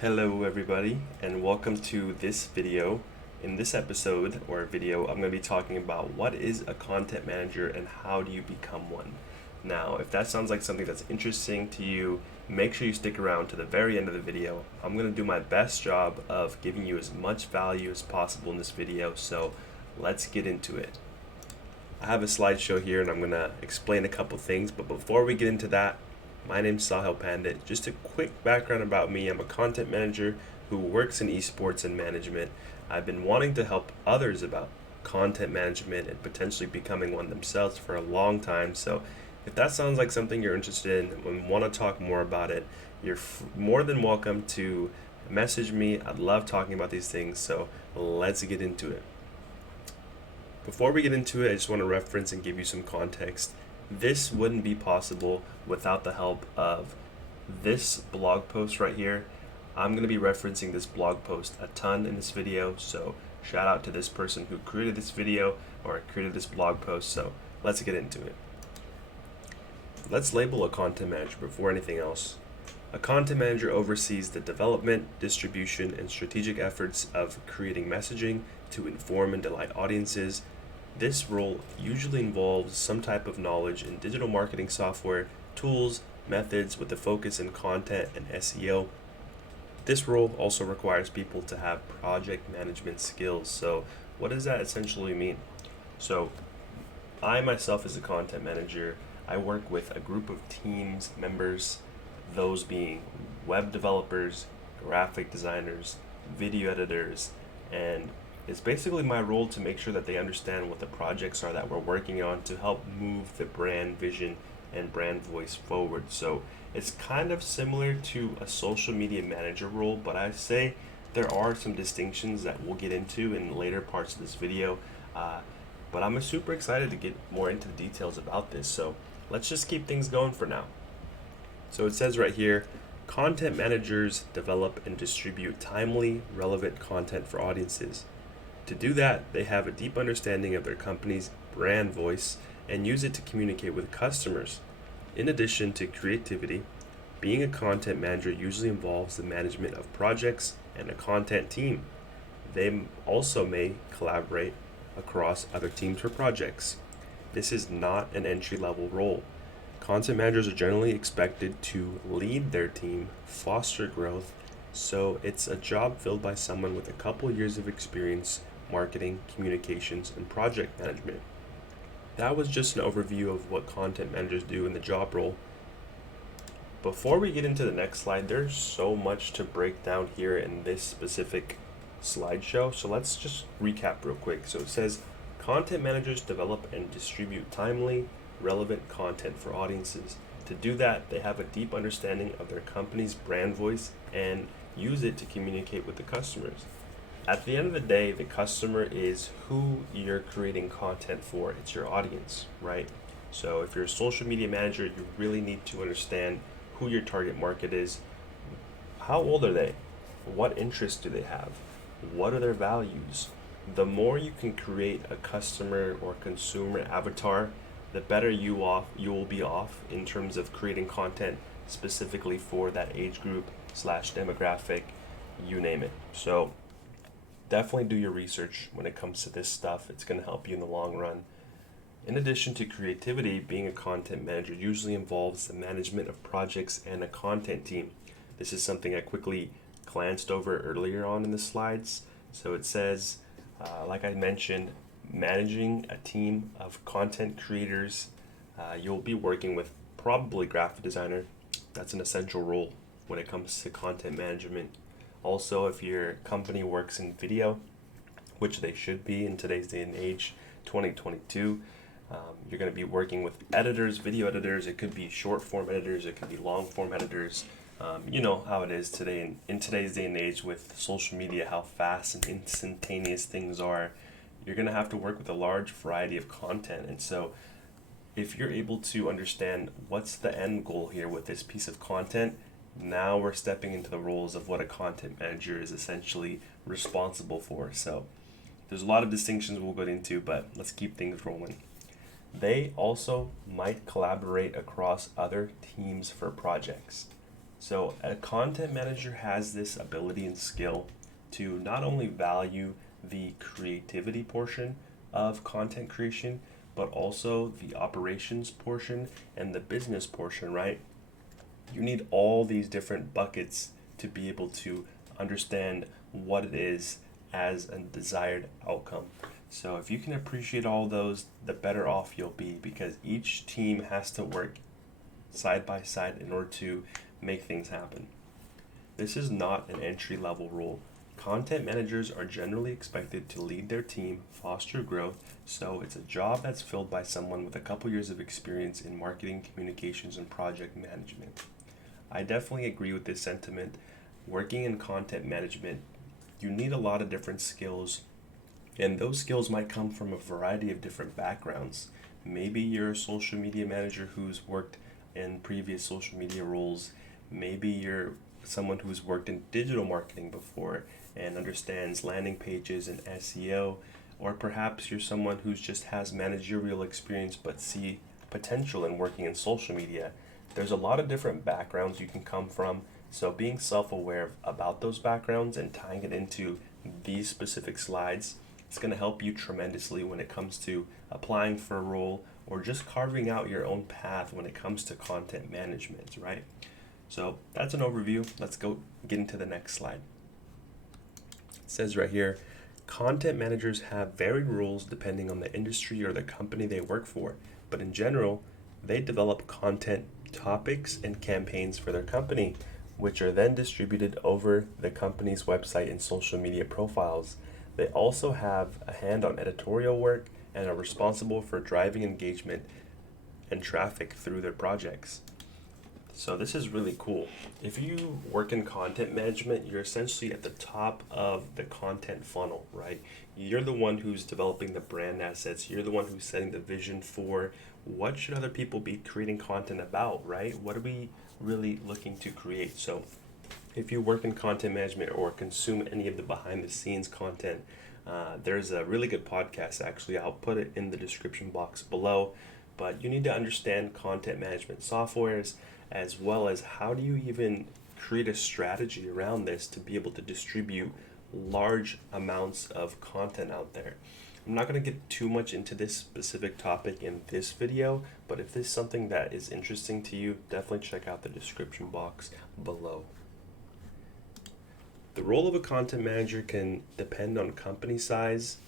Hello everybody, and welcome to this video. In this episode or video, I'm going to be talking about what is a content manager and how do you become one. Now, if that sounds like something that's interesting to you, make sure you stick around to the very end of the video. I'm going to do my best job of giving you as much value as possible in this video, so let's get into it. I have a slideshow here and I'm going to explain a couple things, but before we get into that, my name's Sahil Pandit. Just a quick background about me. I'm a content manager who works in esports and management. I've been wanting to help others about content management and potentially becoming one themselves for a long time. So if that sounds like something you're interested in and want to talk more about it, you're more than welcome to message me. I love talking about these things, so let's get into it. Before we get into it, I just want to reference and give you some context. This wouldn't be possible without the help of this blog post right here. I'm going to be referencing this blog post a ton in this video, so shout out to this person who created this video or created this blog post. So let's get into it. Let's label a content manager before anything else. A content manager oversees the development, distribution, and strategic efforts of creating messaging to inform and delight audiences. This role usually involves some type of knowledge in digital marketing software, tools, methods with a focus in content and SEO. This role also requires people to have project management skills. So what does that essentially mean? So I myself as a content manager, I work with a group of teams members, those being web developers, graphic designers, video editors, and it's basically my role to make sure that they understand what the projects are that we're working on to help move the brand vision and brand voice forward. So it's kind of similar to a social media manager role, but I say there are some distinctions that we'll get into in later parts of this video. But I'm super excited to get more into the details about this. So let's just keep things going for now. So it says right here, content managers develop and distribute timely, relevant content for audiences. To do that, they have a deep understanding of their company's brand voice and use it to communicate with customers. In addition to creativity, being a content manager usually involves the management of projects and a content team. They also may collaborate across other teams for projects. This is not an entry-level role. Content managers are generally expected to lead their team, foster growth, so it's a job filled by someone with a couple years of experience marketing, communications, and project management. That was just an overview of what content managers do in the job role. Before we get into the next slide, there's so much to break down here in this specific slideshow, so let's just recap real quick. So it says, content managers develop and distribute timely, relevant content for audiences. To do that, they have a deep understanding of their company's brand voice and use it to communicate with the customers. At the end of the day, the customer is who you're creating content for. It's your audience, right? So if you're a social media manager, you really need to understand who your target market is. How old are they? What interests do they have? What are their values? The more you can create a customer or consumer avatar, the better you will be off in terms of creating content specifically for that age group / demographic, you name it. So definitely do your research when it comes to this stuff. It's going to help you in the long run. In addition to creativity, being a content manager usually involves the management of projects and a content team. This is something I quickly glanced over earlier on in the slides. So it says, like I mentioned, managing a team of content creators. You'll be working with probably graphic designer. That's an essential role when it comes to content management. Also, if your company works in video, which they should be in today's day and age, 2022, you're going to be working with editors, video editors. It could be short form editors, it could be long form editors. You know how it is today in today's day and age with social media, how fast and instantaneous things are. You're going to have to work with a large variety of content. And so if you're able to understand what's the end goal here with this piece of content, now we're stepping into the roles of what a content manager is essentially responsible for. So there's a lot of distinctions we'll get into, but let's keep things rolling. They also might collaborate across other teams for projects. So a content manager has this ability and skill to not only value the creativity portion of content creation, but also the operations portion and the business portion, right? You need all these different buckets to be able to understand what it is as a desired outcome. So if you can appreciate all those, the better off you'll be, because each team has to work side by side in order to make things happen. This is not an entry level role. Content managers are generally expected to lead their team, foster growth, so it's a job that's filled by someone with a couple years of experience in marketing, communications, and project management. I definitely agree with this sentiment. Working in content management, you need a lot of different skills, and those skills might come from a variety of different backgrounds. Maybe you're a social media manager who's worked in previous social media roles. Maybe you're someone who's worked in digital marketing before and understands landing pages and SEO, or perhaps you're someone who just has managerial experience but see potential in working in social media. There's a lot of different backgrounds you can come from, so being self-aware about those backgrounds and tying it into these specific slides, it's going to help you tremendously when it comes to applying for a role or just carving out your own path when it comes to content management, right? So that's an overview. Let's go get into the next slide. It says right here, content managers have varied roles depending on the industry or the company they work for, but in general, they develop content topics and campaigns for their company, which are then distributed over the company's website and social media profiles. They also have a hand on editorial work and are responsible for driving engagement and traffic through their projects. So this is really cool. If you work in content management, you're essentially at the top of the content funnel, right? You're the one who's developing the brand assets. You're the one who's setting the vision for what should other people be creating content about, right? What are we really looking to create? So if you work in content management or consume any of the behind the scenes content, there's a really good podcast, actually. I'll put it in the description box below. But you need to understand content management softwares, as well as how do you even create a strategy around this to be able to distribute large amounts of content out there. I'm not going to get too much into this specific topic in this video, but if this is something that is interesting to you, definitely check out the description box below. The role of a content manager can depend on company size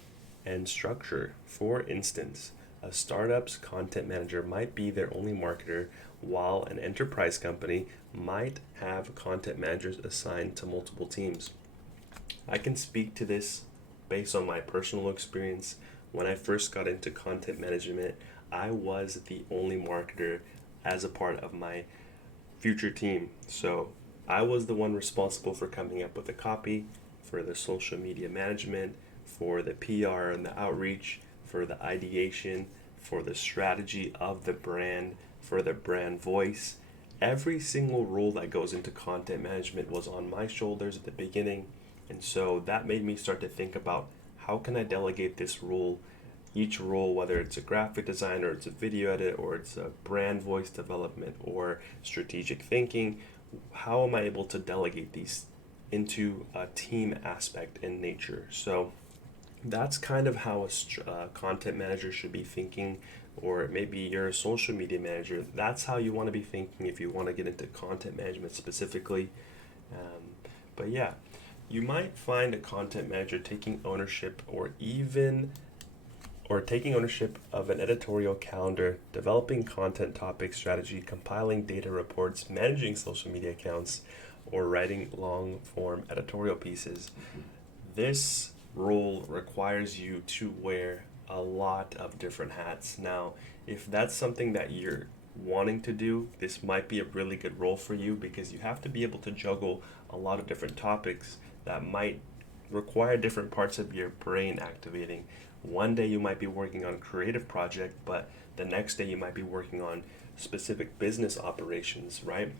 and structure. For instance, a startup's content manager might be their only marketer, while an enterprise company might have content managers assigned to multiple teams. I can speak to this based on my personal experience. When I first got into content management, I was the only marketer as a part of my future team. So I was the one responsible for coming up with the copy, for the social media management, for the PR and the outreach, for the ideation, for the strategy of the brand, for the brand voice. Every single role that goes into content management was on my shoulders at the beginning, and so that made me start to think about how can I delegate this role, each role, whether it's a graphic designer, it's a video edit, or it's a brand voice development or strategic thinking. How am I able to delegate these into a team aspect in nature? So that's kind of how a content manager should be thinking, or maybe you're a social media manager. That's how you want to be thinking if you want to get into content management specifically. But yeah, you might find a content manager taking ownership taking ownership of an editorial calendar, developing content topic strategy, compiling data reports, managing social media accounts, or writing long form editorial pieces. This role requires you to wear a lot of different hats. Now, if that's something that you're wanting to do, this might be a really good role for you, because you have to be able to juggle a lot of different topics that might require different parts of your brain activating. One day you might be working on a creative project, but the next day you might be working on specific business operations, right?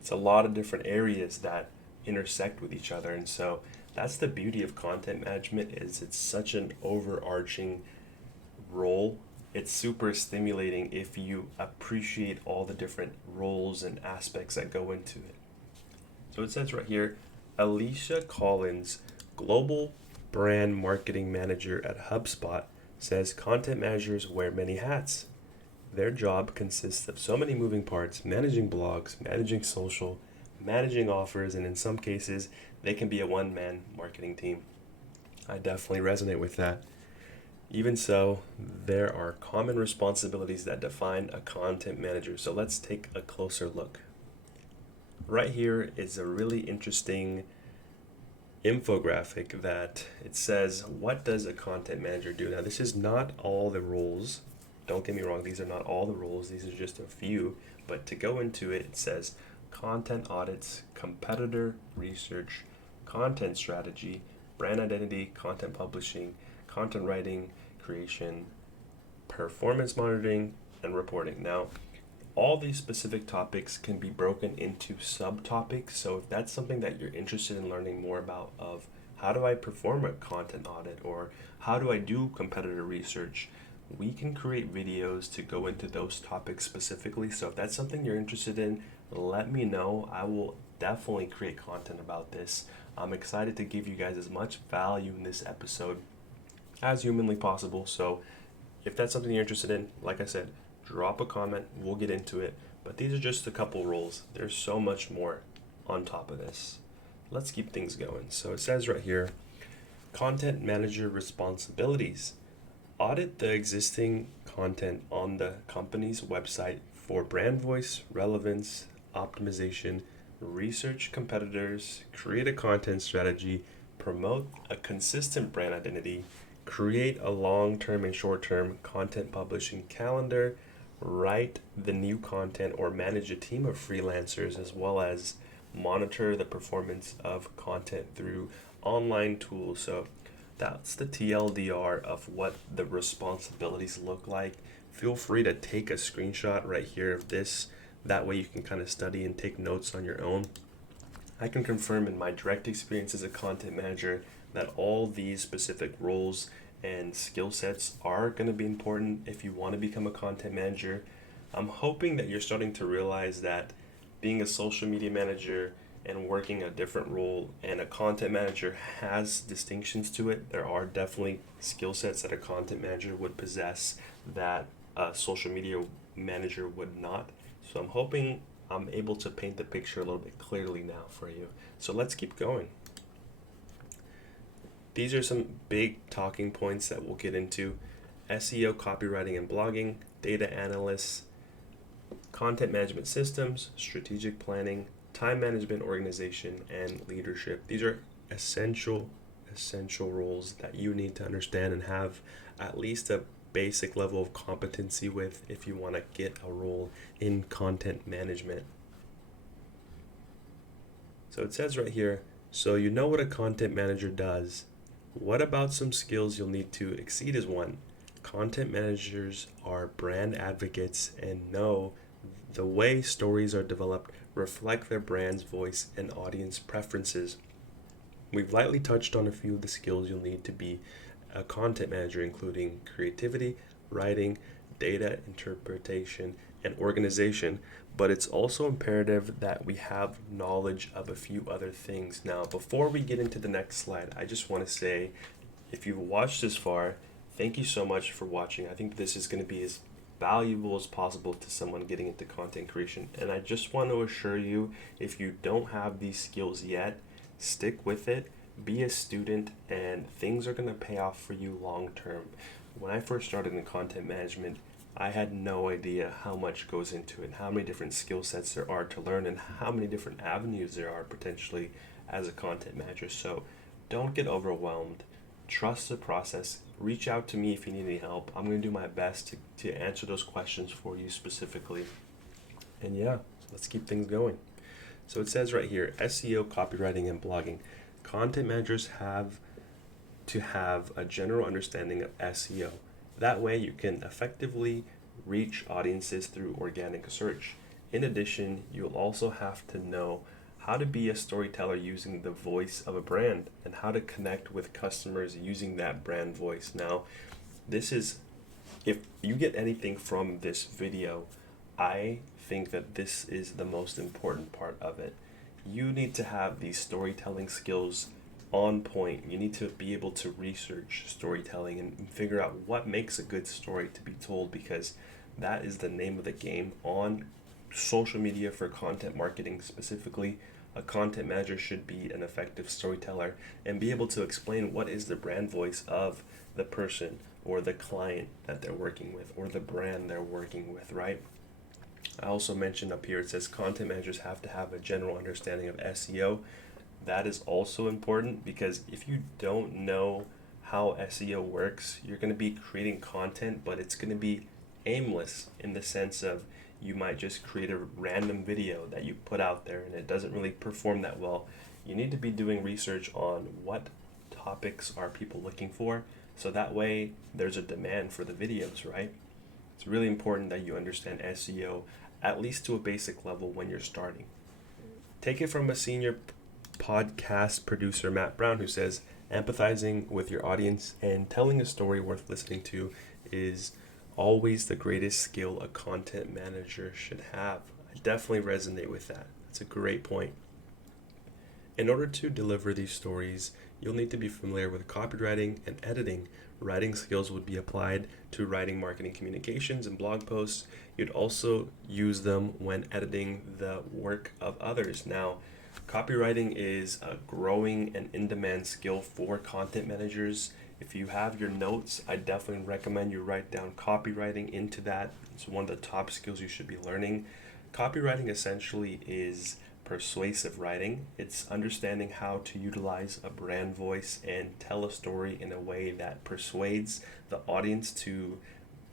It's a lot of different areas that intersect with each other, and so that's the beauty of content management, is it's such an overarching role. It's super stimulating if you appreciate all the different roles and aspects that go into it. So it says right here, Alicia Collins, Global Brand Marketing Manager at HubSpot, says content managers wear many hats. Their job consists of so many moving parts: managing blogs, managing social, managing offers, and in some cases, they can be a one-man marketing team. I definitely resonate with that. Even so, there are common responsibilities that define a content manager. So let's take a closer look. Right here is a really interesting infographic that it says, what does a content manager do? Now, this is not all the roles. Don't get me wrong, these are not all the roles. These are just a few. But to go into it, it says content audits, competitor research, content strategy, brand identity, content publishing, content writing, creation, performance monitoring, and reporting. Now, all these specific topics can be broken into subtopics. So if that's something that you're interested in learning more about, of how do I perform a content audit, or how do I do competitor research, we can create videos to go into those topics specifically. So if that's something you're interested in, let me know. I will definitely create content about this. I'm excited to give you guys as much value in this episode as humanly possible. So if that's something you're interested in, like I said, drop a comment, we'll get into it. But these are just a couple roles. There's so much more on top of this. Let's keep things going. So it says right here, content manager responsibilities. Audit the existing content on the company's website for brand voice, relevance, optimization, research competitors, create a content strategy, promote a consistent brand identity, create a long-term and short-term content publishing calendar, write the new content or manage a team of freelancers, as well as monitor the performance of content through online tools. So that's the TLDR of what the responsibilities look like. Feel free to take a screenshot right here of this. That way you can kind of study and take notes on your own. I can confirm in my direct experience as a content manager that all these specific roles and skill sets are going to be important if you want to become a content manager. I'm hoping that you're starting to realize that being a social media manager and working a different role and a content manager has distinctions to it. There are definitely skill sets that a content manager would possess that a social media manager would not. So I'm hoping I'm able to paint the picture a little bit clearly now for you. So let's keep going. These are some big talking points that we'll get into: SEO, copywriting and blogging, data analysts, content management systems, strategic planning, time management, organization, and leadership. These are essential roles that you need to understand and have at least a basic level of competency with if you want to get a role in content management. So it says right here, so you know what a content manager does. What about some skills you'll need to exceed as one? Content managers are brand advocates and know the way stories are developed reflect their brand's voice and audience preferences. We've lightly touched on a few of the skills you'll need to be a content manager, including creativity, writing, data interpretation, and organization, but it's also imperative that we have knowledge of a few other things. Now, before we get into the next slide, I just want to say, if you've watched this far, thank you so much for watching. I think this is going to be as valuable as possible to someone getting into content creation. And I just want to assure you, if you don't have these skills yet, stick with it, be a student, and things are going to pay off for you long term. When I first started in content management, I had no idea how much goes into it, how many different skill sets there are to learn, and how many different avenues there are potentially as a content manager. So don't get overwhelmed. Trust the process. Reach out to me if you need any help. I'm going to do my best to answer those questions for you specifically. And yeah, let's keep things going. So it says right here, SEO, copywriting, and blogging. Content managers have to have a general understanding of SEO. That way you can effectively reach audiences through organic search. In addition, you'll also have to know how to be a storyteller using the voice of a brand and how to connect with customers using that brand voice. Now, if you get anything from this video, I think that this is the most important part of it. you need to have these storytelling skills on point. You need to be able to research storytelling and figure out what makes a good story to be told, because that is the name of the game on social media for content marketing specifically. A content manager should be an effective storyteller and be able to explain what is the brand voice of the person or the client that they're working with or the brand they're working with, right? I also mentioned up here, it says content managers have to have a general understanding of SEO. That is also important, because if you don't know how SEO works, you're going to be creating content, but it's going to be aimless, in the sense of you might just create a random video that you put out there and it doesn't really perform that well. You need to be doing research on what topics are people looking for, so that way there's a demand for the videos, right? It's really important that you understand SEO at least to a basic level when you're starting. Take it from a senior podcast producer, Matt Brown, who says, empathizing with your audience and telling a story worth listening to is always the greatest skill a content manager should have. I definitely resonate with that. That's a great point. In order to deliver these stories, you'll need to be familiar with copywriting and editing. Writing skills would be applied to writing marketing communications and blog posts. You'd also use them when editing the work of others. Now, copywriting is a growing and in-demand skill for content managers. If you have your notes, I definitely recommend you write down copywriting into that. It's one of the top skills you should be learning. Copywriting essentially is persuasive writing. It's understanding how to utilize a brand voice and tell a story in a way that persuades the audience to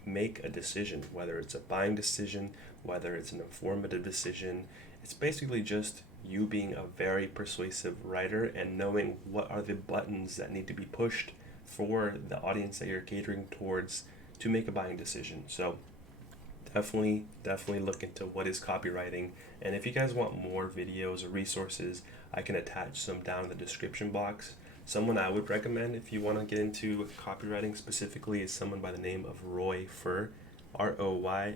make a decision, whether it's a buying decision, whether it's an informative decision. It's basically just you being a very persuasive writer and knowing what are the buttons that need to be pushed for the audience that you're catering towards to make a buying decision. So definitely look into what is copywriting. And if you guys want more videos or resources, I can attach some down in the description box. Someone I would recommend if you want to get into copywriting specifically is someone by the name of Roy Furr, Royfurr.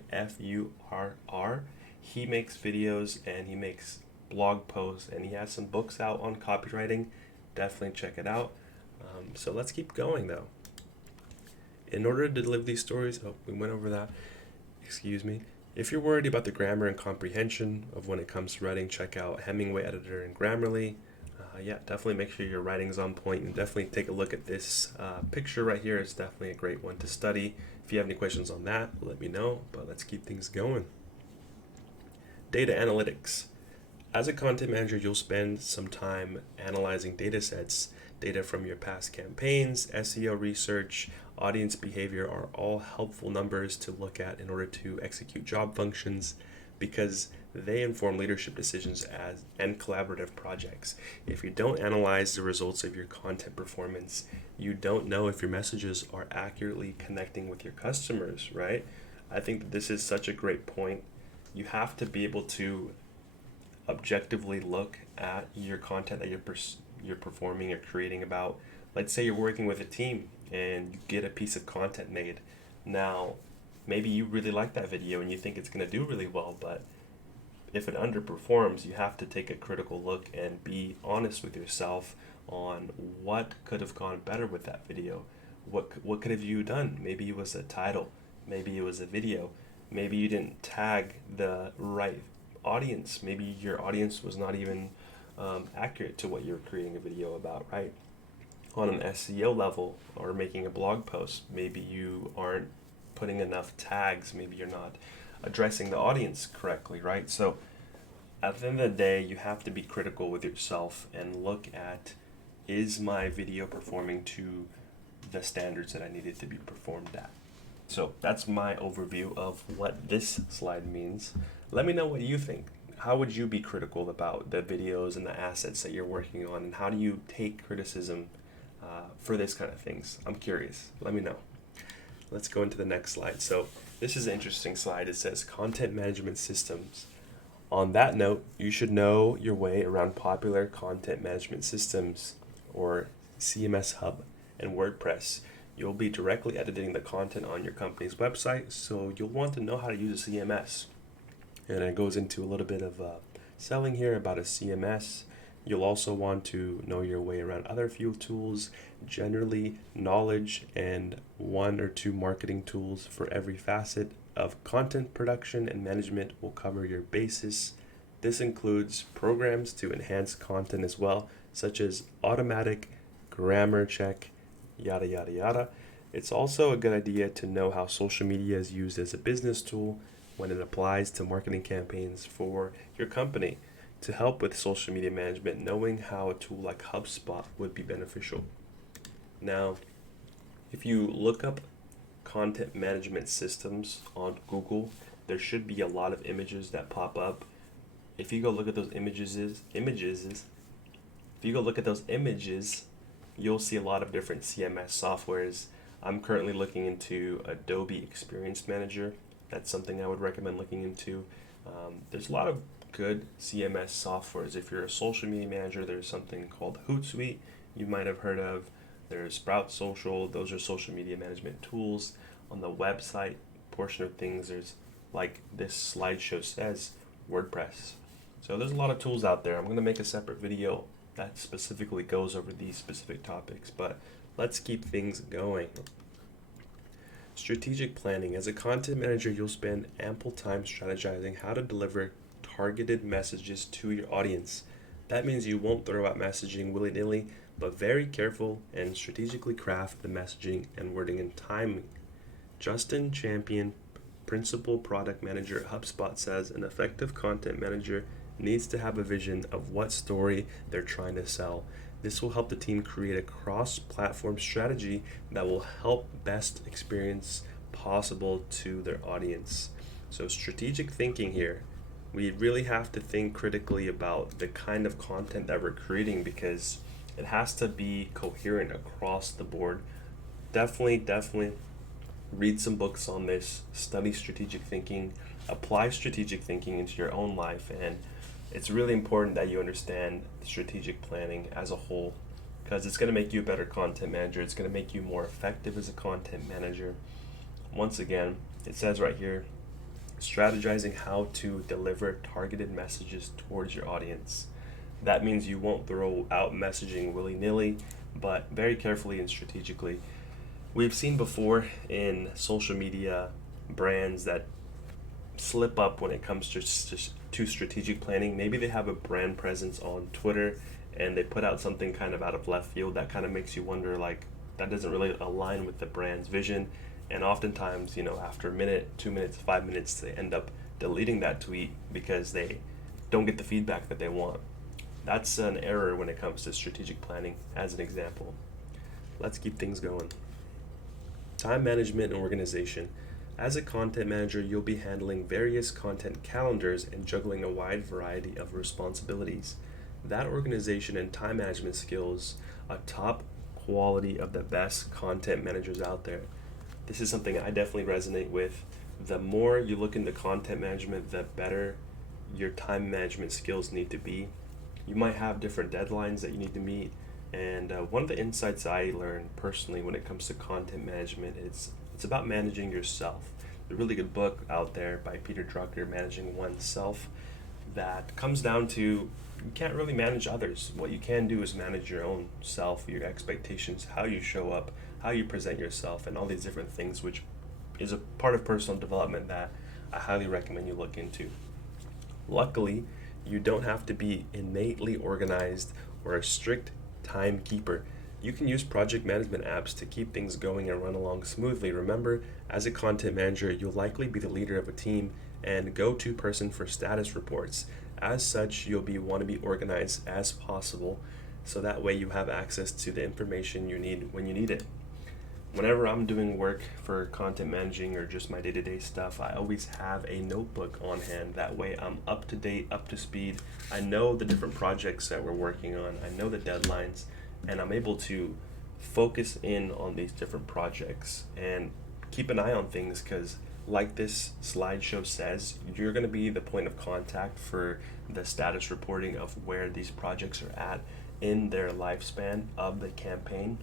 He makes videos and he makes blog posts and he has some books out on copywriting. Definitely check it out. So let's keep going though. In order to deliver these stories, we went over that. Excuse me. If you're worried about the grammar and comprehension of when it comes to writing, check out Hemingway Editor and Grammarly. Definitely make sure your writing's on point, and definitely take a look at this picture right here. It's definitely a great one to study. If you have any questions on that, let me know, but let's keep things going. Data analytics. As a content manager, you'll spend some time analyzing data sets. Data from your past campaigns, SEO research, audience behavior are all helpful numbers to look at in order to execute job functions, because they inform leadership decisions and collaborative projects. If you don't analyze the results of your content performance, you don't know if your messages are accurately connecting with your customers, right? I think that this is such a great point. You have to be able to objectively look at your content that you're performing or creating about. Let's say you're working with a team and you get a piece of content made. Now, maybe you really like that video and you think it's going to do really well, but if it underperforms, you have to take a critical look and be honest with yourself on what could have gone better with that video. What could have you done? Maybe it was a title, maybe it was a video, maybe you didn't tag the right audience, maybe your audience was not even accurate to what you're creating a video about, right? On an SEO level or making a blog post, maybe you aren't putting enough tags, maybe you're not addressing the audience correctly, right? So at the end of the day, you have to be critical with yourself and look at, is my video performing to the standards that I needed to be performed at? So that's my overview of what this slide means. Let me know what you think. How would you be critical about the videos and the assets that you're working on, and how do you take criticism for this kind of things? I'm curious. Let me know. Let's go into the next slide. So this is an interesting slide. It says content management systems. On that note, you should know your way around popular content management systems, or CMS Hub and WordPress. You'll be directly editing the content on your company's website, so you'll want to know how to use a CMS. And it goes into a little bit of selling here about a CMS. You'll also want to know your way around other few tools, generally knowledge and one or two marketing tools for every facet of content production and management will cover your basis. This includes programs to enhance content as well, such as automatic grammar check, yada yada yada. It's also a good idea to know how social media is used as a business tool when it applies to marketing campaigns for your company. To help with social media management, knowing how a tool like HubSpot would be beneficial. Now, if you look up content management systems on Google, there should be a lot of images that pop up. If you go look at those images, you'll see a lot of different CMS softwares. I'm currently looking into Adobe Experience Manager. That's something I would recommend looking into. There's a lot of good CMS softwares. If you're a social media manager, there's something called Hootsuite you might have heard of. There's Sprout Social. Those are social media management tools. On the website portion of things, there's, like this slideshow says, WordPress. So there's a lot of tools out there. I'm going to make a separate video that specifically goes over these specific topics, but let's keep things going. Strategic planning. As a content manager, you'll spend ample time strategizing how to deliver targeted messages to your audience. That means you won't throw out messaging willy-nilly, but very careful and strategically craft the messaging and wording and timing. Justin Champion, Principal Product Manager at HubSpot, says an effective content manager needs to have a vision of what story they're trying to sell. This will help the team create a cross-platform strategy that will help best experience possible to their audience. So strategic thinking here. We really have to think critically about the kind of content that we're creating because it has to be coherent across the board. Definitely read some books on this, study strategic thinking, apply strategic thinking into your own life, and it's really important that you understand strategic planning as a whole because it's going to make you a better content manager. It's going to make you more effective as a content manager. Once again, it says right here, strategizing how to deliver targeted messages towards your audience. That means you won't throw out messaging willy-nilly, but very carefully and strategically. We've seen before in social media brands that slip up when it comes to strategic planning. Maybe they have a brand presence on Twitter and they put out something kind of out of left field that kind of makes you wonder, like, that doesn't really align with the brand's vision. And oftentimes, after a minute, 2 minutes, 5 minutes, they end up deleting that tweet because they don't get the feedback that they want. That's an error when it comes to strategic planning, as an example. Let's keep things going. Time management and organization. As a content manager, you'll be handling various content calendars and juggling a wide variety of responsibilities. That organization and time management skills are top quality of the best content managers out there. This is something I definitely resonate with. The more you look into content management, the better your time management skills need to be. You might have different deadlines that you need to meet. And one of the insights I learned personally when it comes to content management is it's about managing yourself. There's a really good book out there by Peter Drucker, Managing Oneself, that comes down to you can't really manage others. What you can do is manage your own self, your expectations, how you show up, how you present yourself, and all these different things, which is a part of personal development that I highly recommend you look into. Luckily, you don't have to be innately organized or a strict timekeeper. You can use project management apps to keep things going and run along smoothly. Remember, as a content manager, you'll likely be the leader of a team and go-to person for status reports. As such, you'll want to be organized as possible, so that way you have access to the information you need when you need it. Whenever I'm doing work for content managing or just my day-to-day stuff, I always have a notebook on hand. That way I'm up to date, up to speed. I know the different projects that we're working on. I know the deadlines, and I'm able to focus in on these different projects and keep an eye on things because, like this slideshow says, you're going to be the point of contact for the status reporting of where these projects are at in their lifespan of the campaign.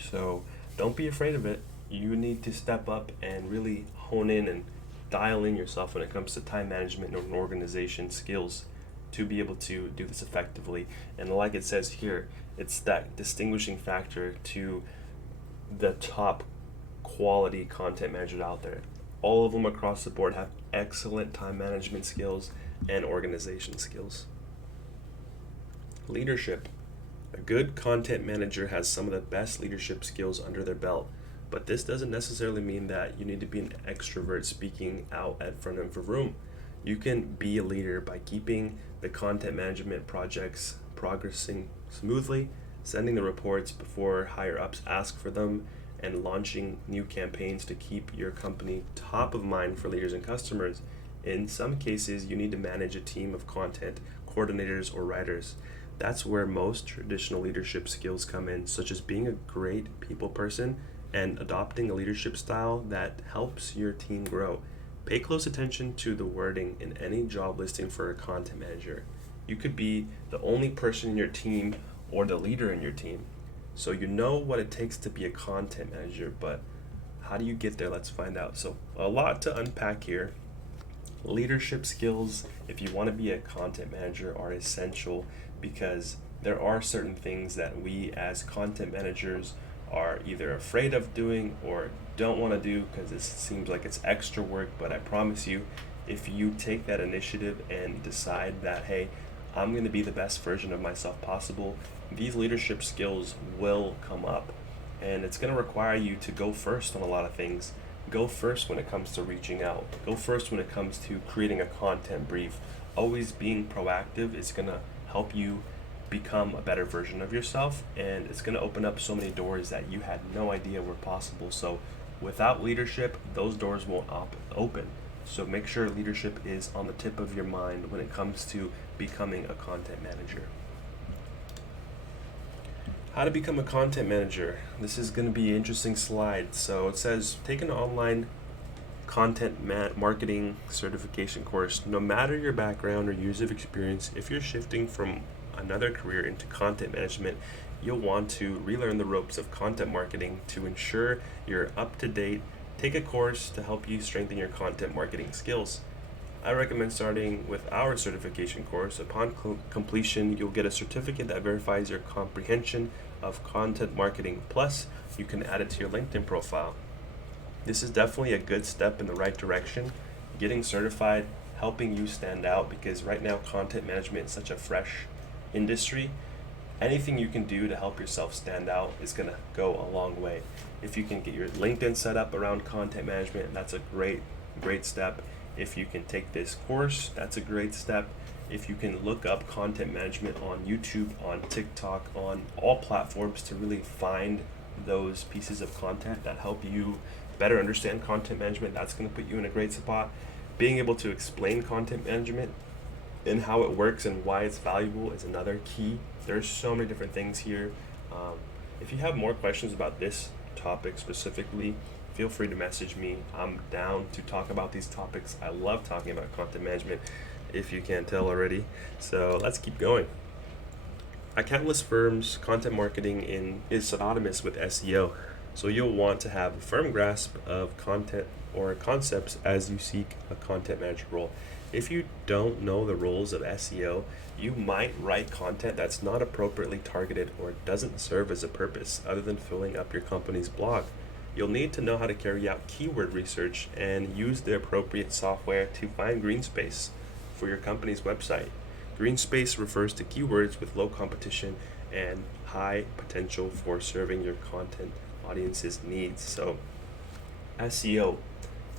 So don't be afraid of it. You need to step up and really hone in and dial in yourself when it comes to time management and organization skills. to be able to do this effectively. And like it says here, it's that distinguishing factor to the top quality content managers out there. All of them across the board have excellent time management skills and organization skills. Leadership. A good content manager has some of the best leadership skills under their belt, but this doesn't necessarily mean that you need to be an extrovert speaking out at front of a room. You can be a leader by keeping the content management projects progressing smoothly, sending the reports before higher ups ask for them, and launching new campaigns to keep your company top of mind for leaders and customers. In some cases, you need to manage a team of content coordinators or writers. That's where most traditional leadership skills come in, such as being a great people person and adopting a leadership style that helps your team grow. Pay close attention to the wording in any job listing for a content manager. You could be the only person in your team or the leader in your team. So you know what it takes to be a content manager, but how do you get there? Let's find out. So a lot to unpack here. Leadership skills, if you want to be a content manager, are essential because there are certain things that we as content managers are either afraid of doing or don't want to do because it seems like it's extra work. But I promise you, if you take that initiative and decide that, hey, I'm going to be the best version of myself possible, these leadership skills will come up. And it's going to require you to go first on a lot of things. Go first when it comes to reaching out. Go first when it comes to creating a content brief. Always being proactive is going to help you become a better version of yourself, and it's going to open up so many doors that you had no idea were possible. So without leadership, those doors won't open. So make sure leadership is on the tip of your mind when it comes to becoming a content manager. How to become a content manager. This is going to be an interesting slide. So it says take an online content marketing certification course. No matter your background or years of experience, if you're shifting from another career into content management, you'll want to relearn the ropes of content marketing to ensure you're up to date. Take a course to help you strengthen your content marketing skills. I recommend starting with our certification course. Upon completion, you'll get a certificate that verifies your comprehension of content marketing. Plus, you can add it to your LinkedIn profile. This is definitely a good step in the right direction. Getting certified, helping you stand out, because right now content management is such a fresh industry. Anything you can do to help yourself stand out is going to go a long way. If you can get your LinkedIn set up around content management, that's a great step. If you can take this course, that's a great step. If you can look up content management on YouTube, on TikTok, on all platforms to really find those pieces of content that help you better understand content management, that's going to put you in a great spot. Being able to explain content management and how it works and why it's valuable is another key. There's so many different things here. If you have more questions about this topic specifically, feel free to message me. I'm down to talk about these topics. I love talking about content management, if you can't tell already. So let's keep going. At countless firms, content marketing is synonymous with SEO. So you'll want to have a firm grasp of content or concepts as you seek a content manager role. If you don't know the rules of SEO, you might write content that's not appropriately targeted or doesn't serve as a purpose other than filling up your company's blog. You'll need to know how to carry out keyword research and use the appropriate software to find green space for your company's website. Green space refers to keywords with low competition and high potential for serving your content audience's needs. So SEO.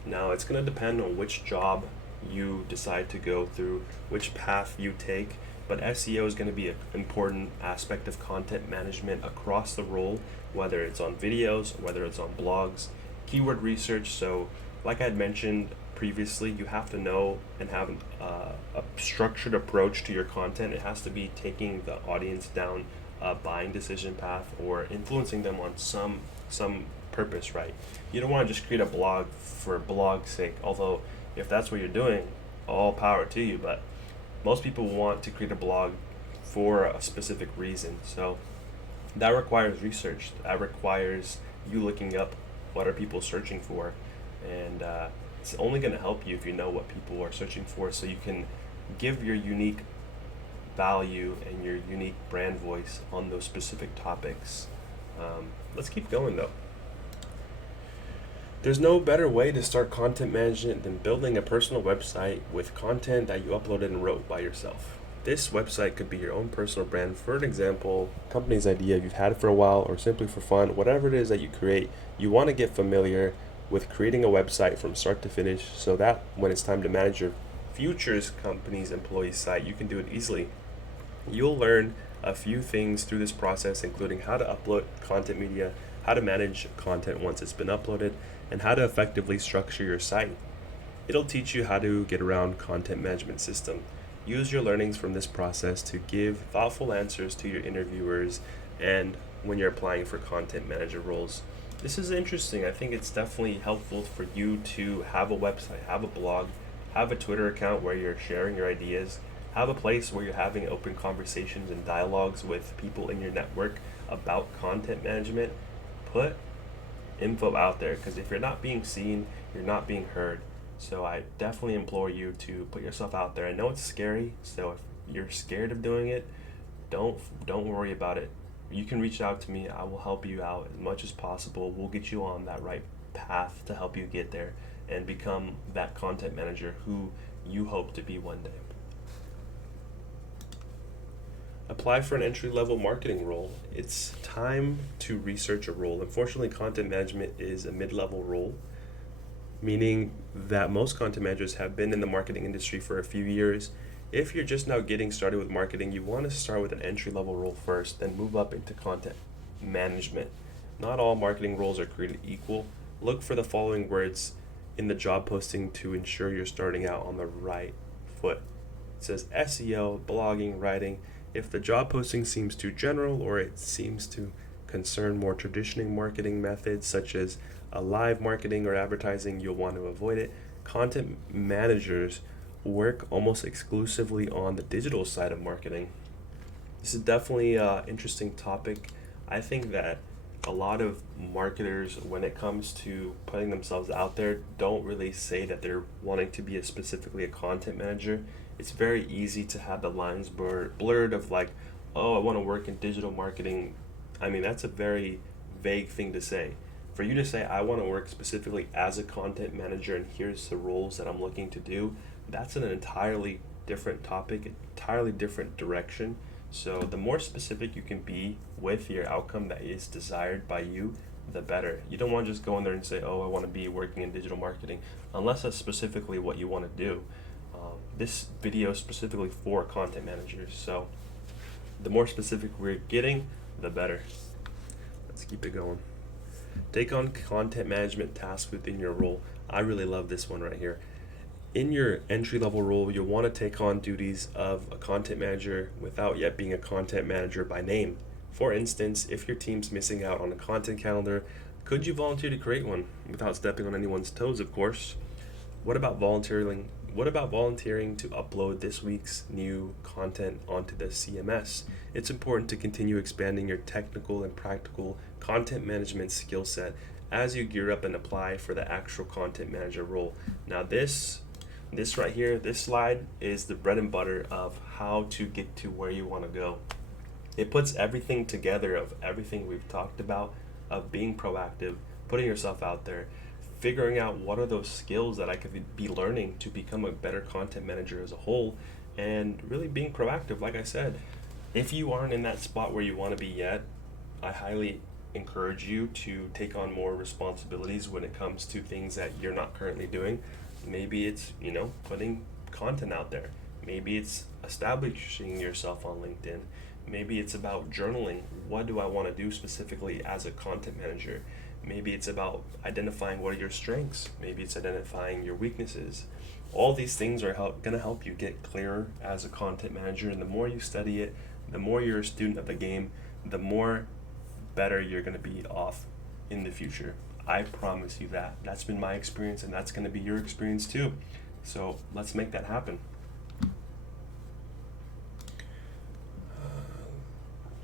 Now it's going to depend on which job you decide to go through, which path you take, but SEO is going to be an important aspect of content management across the role, whether it's on videos, whether it's on blogs. Keyword research, so like I had mentioned previously, you have to know and have a structured approach to your content. It has to be taking the audience down a buying decision path or influencing them on some purpose, right? You don't want to just create a blog for blog's sake, although if that's what you're doing, all power to you, but most people want to create a blog for a specific reason. So that requires research. That requires you looking up what are people searching for, and it's only going to help you if you know what people are searching for, so you can give your unique value and your unique brand voice on those specific topics. Let's keep going though. There's no better way to start content management than building a personal website with content that you uploaded and wrote by yourself. This website could be your own personal brand. For an example, company's idea, you've had it for a while, or simply for fun, whatever it is that you create, you want to get familiar with creating a website from start to finish so that when it's time to manage your future's company's employee site, you can do it easily. You'll learn a few things through this process, including how to upload content media, how to manage content once it's been uploaded, and how to effectively structure your site. It'll teach you how to get around content management system. Use your learnings from this process to give thoughtful answers to your interviewers and when you're applying for content manager roles. This is interesting. I think it's definitely helpful for you to have a website, have a blog, have a Twitter account where you're sharing your ideas, have a place where you're having open conversations and dialogues with people in your network about content management. Put info out there, because if you're not being seen, you're not being heard. So I definitely implore you to put yourself out there. I know it's scary, so if you're scared of doing it, don't worry about it. You can reach out to me. I will help you out as much as possible. We'll get you on that right path to help you get there and become that content manager who you hope to be one day. Apply for an entry-level marketing role. It's time to research a role. Unfortunately, content management is a mid-level role, meaning that most content managers have been in the marketing industry for a few years. If you're just now getting started with marketing, you want to start with an entry-level role first, then move up into content management. Not all marketing roles are created equal. Look for the following words in the job posting to ensure you're starting out on the right foot. It says SEO, blogging, writing. If the job posting seems too general or it seems to concern more traditional marketing methods such as live marketing or advertising, you'll want to avoid it. Content managers work almost exclusively on the digital side of marketing. This is definitely an interesting topic. I think that a lot of marketers, when it comes to putting themselves out there, don't really say that they're wanting to be specifically a content manager. It's very easy to have the lines blurred of like, oh, I want to work in digital marketing. I mean, that's a very vague thing to say. For you to say, I want to work specifically as a content manager and here's the roles that I'm looking to do, that's an entirely different topic, entirely different direction. So the more specific you can be with your outcome that is desired by you, the better. You don't want to just go in there and say, oh, I want to be working in digital marketing, unless that's specifically what you want to do. This video is specifically for content managers, so the more specific we're getting, the better. Let's keep it going. Take on content management tasks within your role. I really love this one right here. In your entry-level role, you'll want to take on duties of a content manager without yet being a content manager by name. For instance, if your team's missing out on a content calendar, could you volunteer to create one without stepping on anyone's toes, of course? What about volunteering to upload this week's new content onto the CMS? It's important to continue expanding your technical and practical content management skill set as you gear up and apply for the actual content manager role. Now this right here, this slide is the bread and butter of how to get to where you want to go. It puts everything together of everything we've talked about, of being proactive, putting yourself out there, figuring out what are those skills that I could be learning to become a better content manager as a whole, and really being proactive. Like I said, if you aren't in that spot where you want to be yet, I highly encourage you to take on more responsibilities when it comes to things that you're not currently doing. Maybe it's, putting content out there. Maybe it's establishing yourself on LinkedIn. Maybe it's about journaling. What do I want to do specifically as a content manager? Maybe it's about identifying what are your strengths. Maybe it's identifying your weaknesses. All these things are going to help you get clearer as a content manager. And the more you study it, the more you're a student of the game, the more better you're going to be off in the future. I promise you that. That's been my experience, and that's going to be your experience too. So let's make that happen.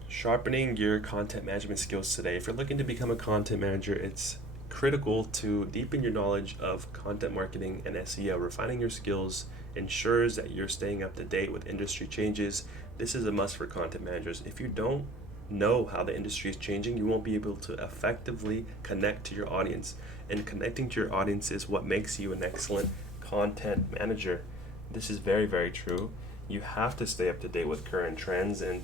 Sharpening your content management skills today. If you're looking to become a content manager, it's critical to deepen your knowledge of content marketing and SEO. Refining your skills ensures that you're staying up to date with industry changes, this is a must for content managers. If you don't know how the industry is changing, you won't be able to effectively connect to your audience. And connecting to your audience is what makes you an excellent content manager. This is very, very true. You have to stay up to date with current trends, and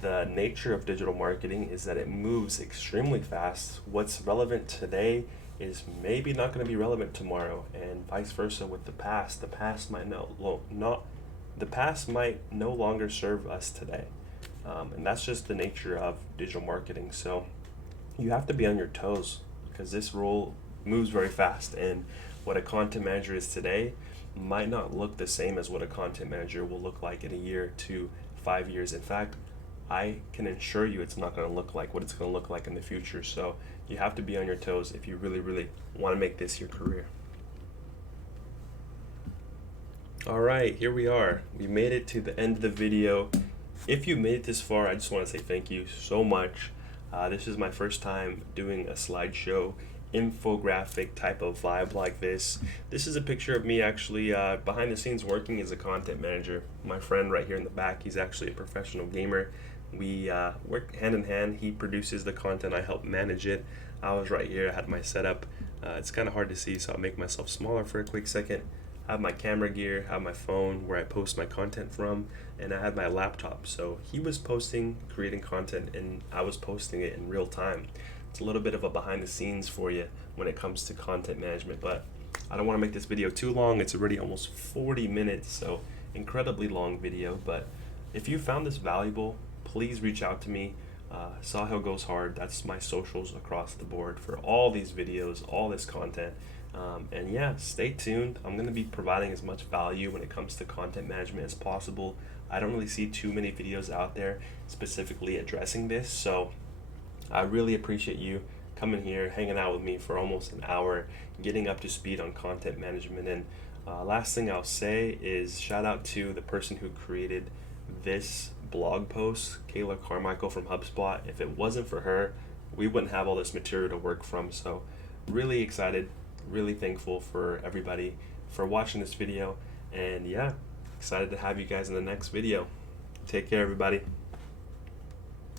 the nature of digital marketing is that it moves extremely fast. What's relevant today is maybe not going to be relevant tomorrow, and vice versa with the past. The past might no longer serve us today. And that's just the nature of digital marketing. So you have to be on your toes because this role moves very fast. And what a content manager is today might not look the same as what a content manager will look like in a year to 5 years. In fact, I can assure you it's not going to look like what it's going to look like in the future. So you have to be on your toes if you really, really want to make this your career. All right, here we are. We made it to the end of the video. If you made it this far, I just want to say thank you so much. This is my first time doing a slideshow infographic type of vibe like this. This is a picture of me actually behind the scenes working as a content manager. My friend right here in the back, he's actually a professional gamer. We work hand in hand. He produces the content, I help manage it. I was right here, I had my setup. It's kind of hard to see, so I'll make myself smaller for a quick second. I have my camera gear, I have my phone where I post my content from, and I have my laptop. So he was creating content, and I was posting it in real time. It's a little bit of a behind the scenes for you when it comes to content management, but I don't want to make this video too long. It's already almost 40 minutes, so incredibly long video. But if you found this valuable, please reach out to me. SahilGoesHARD, that's my socials across the board for all these videos, all this content. And yeah, stay tuned. I'm going to be providing as much value when it comes to content management as possible. I don't really see too many videos out there specifically addressing this, so I really appreciate you coming here, hanging out with me for almost an hour, getting up to speed on content management. And last thing I'll say is shout out to the person who created this blog post, Kayla Carmichael from HubSpot. If it wasn't for her, we wouldn't have all this material to work from. So really excited, really thankful for everybody for watching this video, and yeah, excited to have you guys in the next video. Take care, everybody.